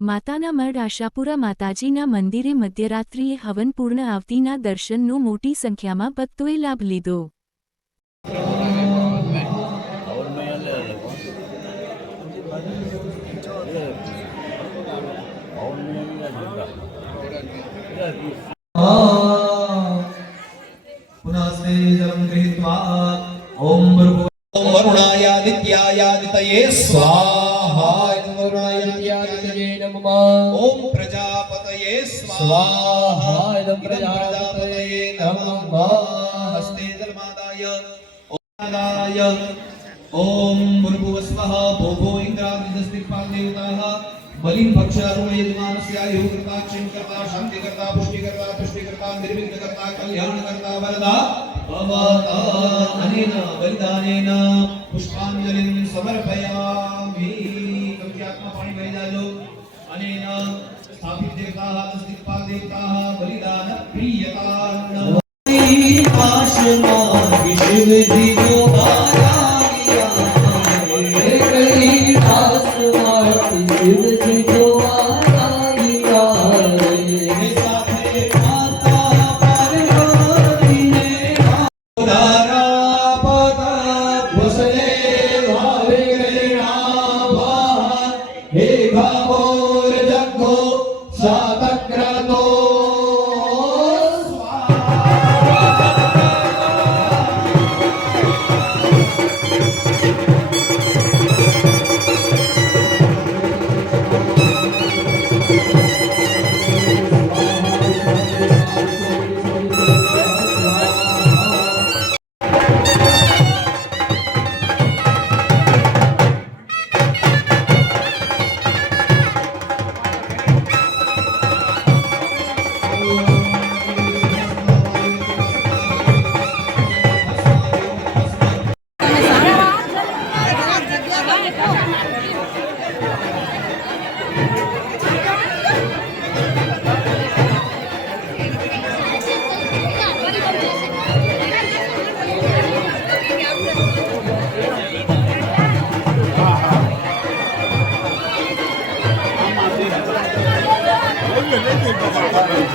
માતાના મઢ આશાપુરા માતાજીના મંદિરે મધ્યરાત્રિએ હવન પૂર્ણ આવતીના દર્શનનો મોટી સંખ્યામાં ભક્તોએ લાભ લીધો. ओम वरुणायादित्यायादितये स्वाहा वरुणायादित्यादितये नमः ओम प्रजापतये स्वाहा प्रजापतये नमः हस्ते जलमादाय ओमादाय ओम भूर्भुवस्वः भूभो इंद्रादिदस्तिपादेवताः बलिं भक्षारुण यजमानस्य आयुर्कृता क्षिमकर्ता शान्तिकर्ता पुष्टिकर्ता निर्विघ्नकर्ता कल्याणकर्ता वरदा भवता अनेन बलिदानेन पुष्पांजलिं समर्पयामि. कव्यात्मा पाणी भरी जाजो. अनेन स्थापित देवताः तस्तिपाल देवताः बलिदान प्रियतान् आशमा शिव जीवो आरागिया कैलास मार्ग शिव जीवो आरागिया रे साथे माता पार्वती ने धारा पदा वसले भावे रामा हे भावोर जगो सातक्रतो Gracias.